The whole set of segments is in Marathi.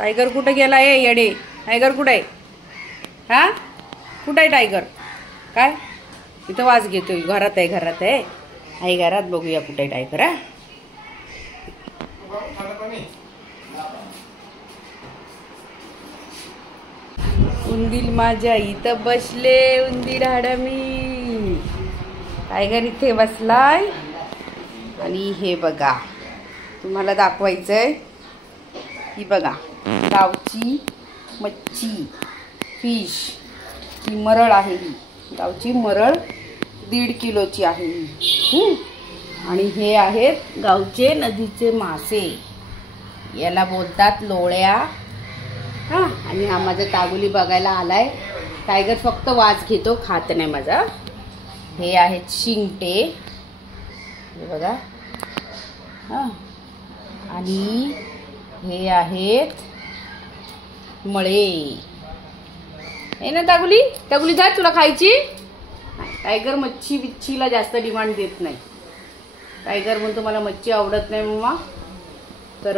टायगर कुठे गेला आहे येडे? टायगर कुठे आहे? हा कुठे आहे टायगर? काय इथं वाज घेतोय? घरात आहे, घरात आहे. आई घरात. बघूया कुठे आहे टायगर. हा उंदीर माझ्या इथं बसले. उंदीर हाडमी. टायगर इथे बसलाय. आणि हे बघा तुम्हाला दाखवायचंय. ही बघा गावची मच्छी फिश. ही मरळ आहे. ही गावची मरळ 1.5 किलोची आहे ही. आणि हे आहेत गावचे नदीचे मासे. याला बोलतात लोळ्या. हां आणि हा माझा तागुली बघायला आलाय. टायगर फक्त वाज घेतो, खात नाही माझा. हे आहेत शिंगटे. हे बघा. हां आणि हे आहेत मळे. हे ना तागुली? तागुली जा, तुला खायची? टायगर मच्छी बिच्छीला जास्त डिमांड देत नाही. टायगर म्हणतो मला मच्छी आवडत नाही मम्मा. तर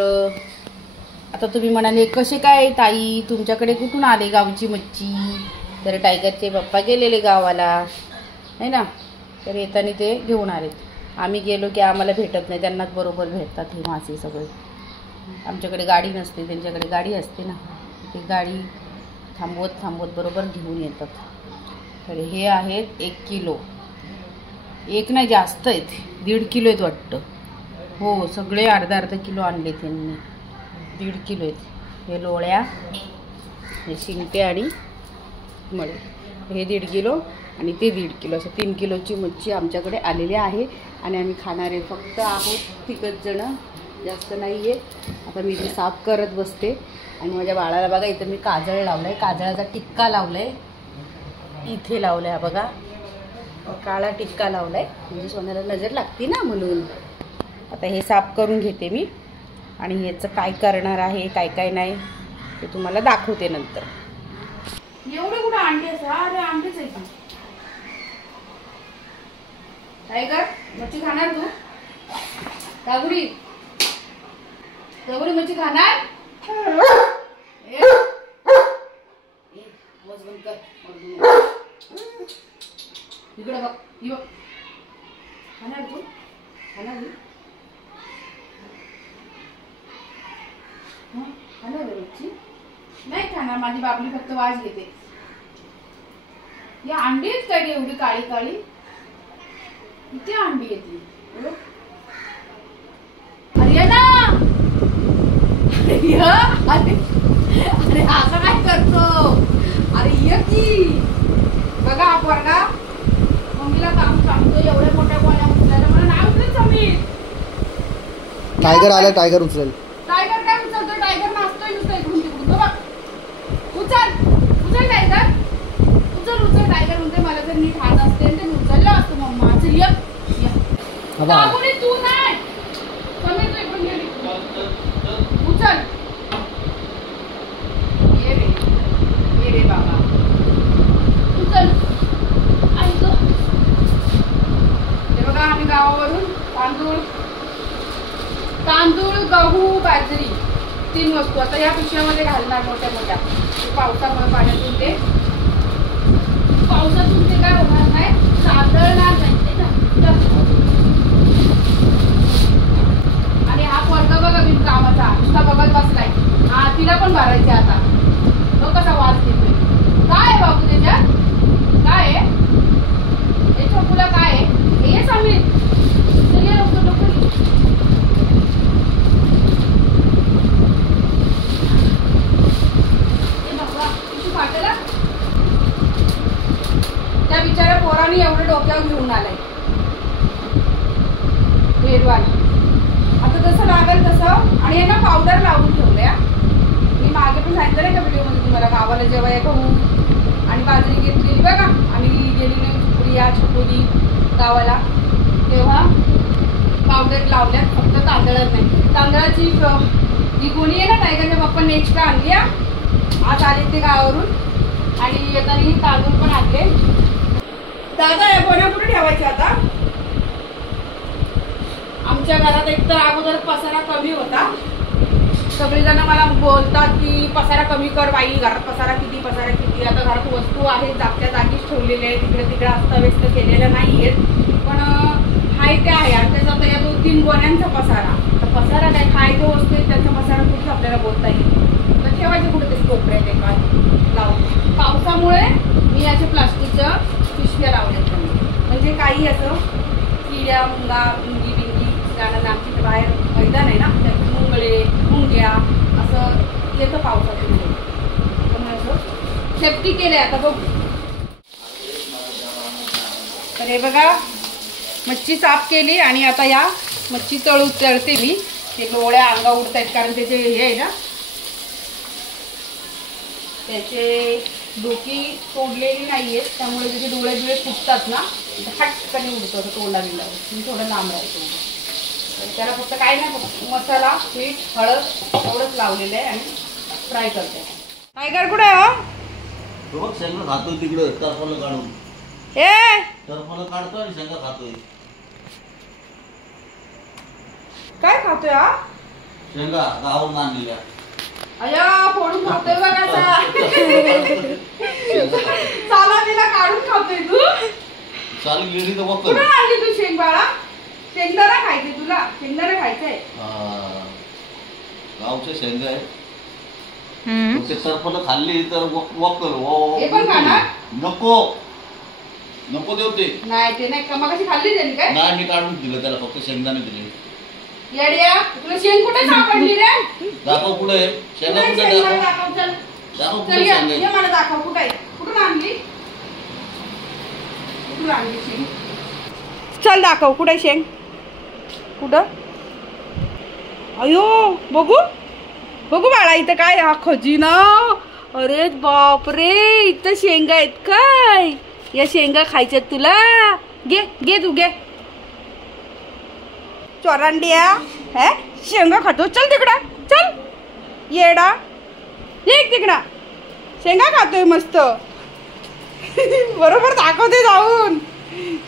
आता तुम्ही म्हणाले कसे काय ताई तुमच्याकडे कुठून आले गावची मच्छी? तर टायगरचे पप्पा गेलेले गावाला है ना, तर येताना ते घेऊन आले. आम्ही गेलो की आम्हाला भेटत नाही, त्यांनाच बरोबर भेटतात हे मासे सगळे. आमच्याकडे गाडी नसते, त्यांच्याकडे गाडी असते ना. ती गाडी थांबवत थांबवत बरोबर घेऊन येतात. तर हे आहेत 1 किलो. एक नाही जास्त आहेत, 1.5 किलो आहेत वाटतं. हो सगळे अर्धा किलो आणले त्यांनी. 1.5 किलो आहेत. हे लोळ्या, हे शिंगटे आणि मळे. हे 1.5 किलो आणि ते 1.5 किलो. असं 3 किलोची मच्छी आमच्याकडे आलेली आहे. आणि आम्ही खाणारे फक्त आहोत 3 जणं, जास्त नाही आहे. आता मी ते साफ करत बसते. आणि माझ्या बाळाला बघा इथं मी काजळ लावलं आहे, काजळाचा टिक्का लावला आहे. इथे लावला आहे बघा, काळा टिक्का लावला आहे, म्हणजे सोन्याला नजर लागते ना म्हणून. आता हे साफ करून घेते मी. आणि ह्याचं काय करणार आहे काय काय नाही ते तुम्हाला दाखवते नंतर. एवढे कुठं अंडे असं? अरे अंडेच आहे की. टायगर मच्छी खाणार तू? तागुडी तागुडी मच्छी खाणार? इकडे बघ, ही बघ. खाणार तू? खाणार तू? खाणार मच्छी? नाही खाणार. माझी बाबली फक्त वाज घेते. या अंडी आहेत काय एवढी काळी काळी? किती अंडी येते? अरे ना, अरे असं काय करतो? अरे ये की. बघा हा पोरगा मम्मीला काम सांगतो. एवढ्या मोठ्या गोळ्या उचलायला मला नाही उचलत समीर. टायगर आला, टायगर उचलेल. टायगर काय उचलतो? टायगर नाचतोय नुसतं इकडून तिकडून. बघ उचल उचल टायगर, उचल उचल. टायगर म्हणते मला जर नीट हात असते ते उचललं असतं मम्मा. चल ये तागुडी, तू नाही समीर, तू इकडून गेली. उचल. ये रे बाबा उचल. हे बघा आम्ही गावावरून तांदूळ गहू बाजरी 3 वस्तू आता या पिशव्यामध्ये घालणार मोठ्या मोठ्या. पावसामुळे पाण्यातून ते काय होणार नाही, सादळणार नाही. आणि हा पोरगा बघा बिन कामाचा नुसता बघत बसलाय. हा तिला पण भरायचे आता. तो कसा वास घेतोय? काय आहे बाबू त्याच्यात? काय आहे हे छोटूला? काय आहे हे? समीर चल लवकर लवकर. फाटला त्या बिचाऱ्या पोराने एवढं डोक्यावर घेऊन आलाय भेदवाली. आता जसं लागेल तसं. आणि यांना पावडर लावून ठेवल्या. मी मागे पण सांगितलं नाही का व्हिडिओमध्ये तुम्हाला, गावाला जेव्हा गहू आणि बाजरी घेतलेली बघा, आम्ही गेलेली प्रिया छोटोली गावाला, तेव्हा पावडर लावल्यात. फक्त तांदळात नाही. तांदळाची जी गोणी आहे ना टायगरच्या पप्पांनी एक्स्ट्रा आणली. आज आले ते गावावरून आणि येताना तांदूळ पण आणले. दादा या गोण्या कुठे ठेवायच्या आता? आमच्या घरात एक तर अगोदर पसारा कमी होता, सगळेजण मला बोलतात की पसारा कमी कर बाई, घरात पसारा किती. आता घरात वस्तू आहेत जागच्या जागीच ठेवलेल्या आहेत, तिकडे तिकडे अस्ताव्यस्त केलेल्या नाही आहेत, पण हाय ते आहे. आणि त्याचा या 2-3 गोण्यांचा पसारा. तर पसारा काय खायच्या वस्तू आहे त्यांचा पसारा कुठेच आपल्याला बोलता येईल. तर ठेवायचे कुठे ते कोपऱ्यात एका लावून. पावसामुळे मी अशा प्लास्टिकच्या पिशव्या लावल्यात, म्हणजे काही असं किड्या मुंगा मुंगी बिंगी कारण आमच्या बाहेर मैदान आहे ना, त्यात मुंगळे मुंग्या असं येतं पावसाचं, त्यामुळे असं सेफ्टी केले. आता बघ, तर हे बघा मच्छी साफ केली आणि आता या मच्छी तळते मी. ते डोळ्या अंगा उडत आहेत कारण त्याचे हे आहे ना, त्याचे डोकी तोडलेली नाही आहेत, त्यामुळे त्याचे डोळे फुटतात ना, हटकनी उडतं तोंडा बिंडा. मी थोडं लांब राहतो. त्याला फक्त काय नाही, मसाला मीठ हळद एवढंच लावलेलं आहे आणि फ्राय करते. टायगर कुठे आहे हो? शेंगा खातोय तिकडे टरफल काढून. टरफल काढतोय आणि शेंगा खातोय. काय खातोय हा? शेंगा गावावरून आणलेल्या. अया फोडून खातोय बघा. चाला तिला काढून खातोय तू. चालू गेली तर बघ. कुठे आणली तू शेंग बाळा? शेंगदाणा खायचे तुला? शेंगदाणा खायचंय? गावचे शेंगा आहे. ते टरफल खाल्ली तर वक्कल. हे पण खाणार? नको नको देऊ ते. नाही ते नाही. मगाशी खाल्ली त्यांनी काय? नाही, मी काढून दिलं त्याला, फक्त शेंगदाणे दिले. येड्या, तुला शेंग कुठे सापडली रे? दाखव कुठे शेंगा, कुठे दाखव. चल दाखव चल कुठे ये शेंगा. मला दाखव कुठे आहे. कुठून आणली? कुठून आणली शेंग? चल दाखव कुठे शेंग. कुठं? अयो बघू बघू बाळा, इथं काय हा खजिना. अरे बापरे, इथं शेंगा आहेत काय? या शेंगा खायच्यात तुला? घे घे तू घे. चोरांडिया हे शेंगा खातो. चल तिकडं चल येडा. एक तिकडा शेंगा खातोय मस्त. बरोबर दाखवते जाऊन.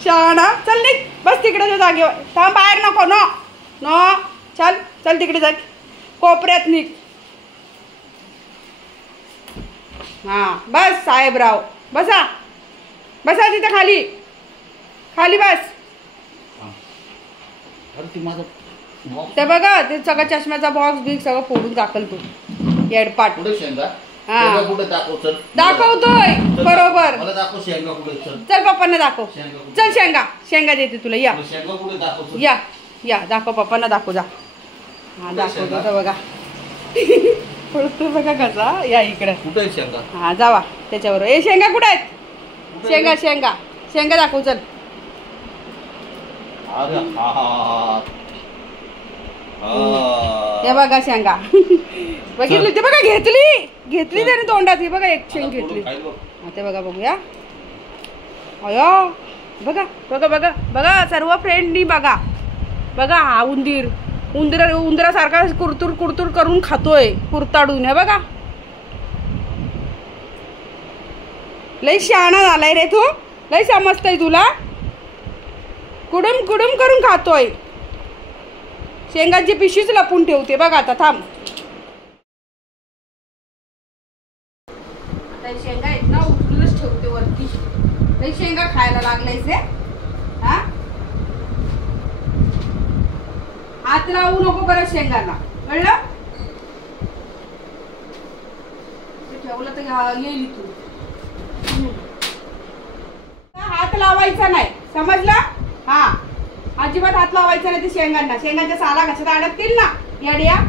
शहाणा. चल निघ, बस तिकडे जागेवर. थांब, बाहेर नको. नो नो चल चल तिकडे जा, कोपऱ्यात निघ. हा बस साहेबराव, बसा बसा तिथं खाली खाली बस. ते बघा ते सगळं चष्म्याचा बॉक्स बिग सगळं फोडून टाकल तू येडपाट. हा दाखवतोय बरोबर. चल पप्पांना दाखव. चल शेंगा शेंगा देते तुला. या या या दाखव पप्पांना दाखव. जा हा दाखवतो बघा. पळतो बघा कसा. या इकडे. हा जावा त्याच्यावर. ए शेंगा कुठे आहेत? शेंगा शेंगा शेंगा दाखव. चल हे बघा शेंगा. बघितली ते बघा. घेतली त्याने तोंडात. ही बघा एक शेंग घेतली. ते बघा बघूया. अयो बघा बघा बघा बघा सर्व फ्रेंडनी बघा बघा. हा उंदरासारखा कुरतुर कुरतुर करून खातोय कुरताडून. हे बघा लय शहाणा झालाय रे तू. लय समजतय तुला. कुडुम कुडुम करून खातोय. शेंगाची पिशवीच लपून ठेवते बघा. आता थांब. आता शेंगा आहेत ना उचलूनच ठेवते वरती. लय शेंगा खायला लागलायस रे. हा हात लावू नको परत शेंगांना, कळलं? ठेवलं तर येईल तू. हात लावायचा नाही, समजला? हा अजिबात हात लावायचा नाही ते शेंगांना. शेंगांच्या साला घशात अडकतील ना येड्या.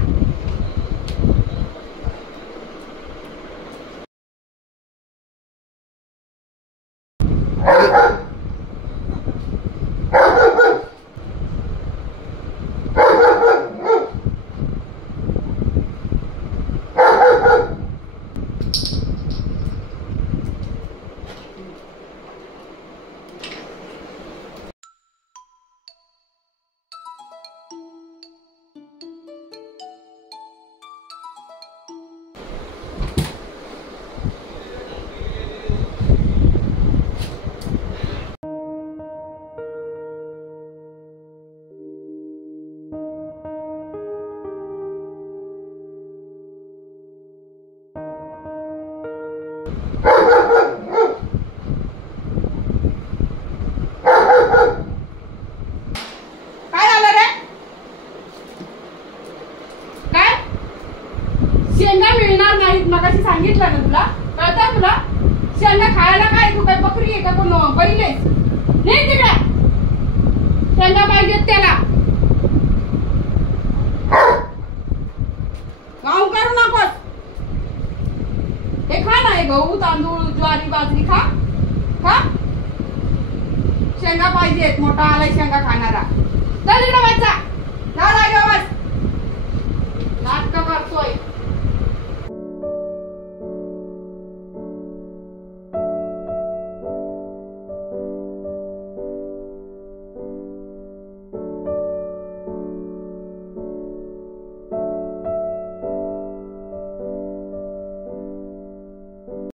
काय झालं रे? काय शेंगा मिळणार नाहीत मगाशी सांगितलं ना तुला, कळतं तुला? शेंगा खायला काय तू काय बकरी आहे का कोण बैल आहेस? नाही तिकडे शेंगा पाहिजेत त्याला, गाव करू नकोस. हे खा ना, हे गहू तांदूळ ज्वारी बाजरी खा खा. शेंगा पाहिजेत, मोठा आलाय शेंगा खाणारा. चल इकडे बस जा, जा जागेवर बस.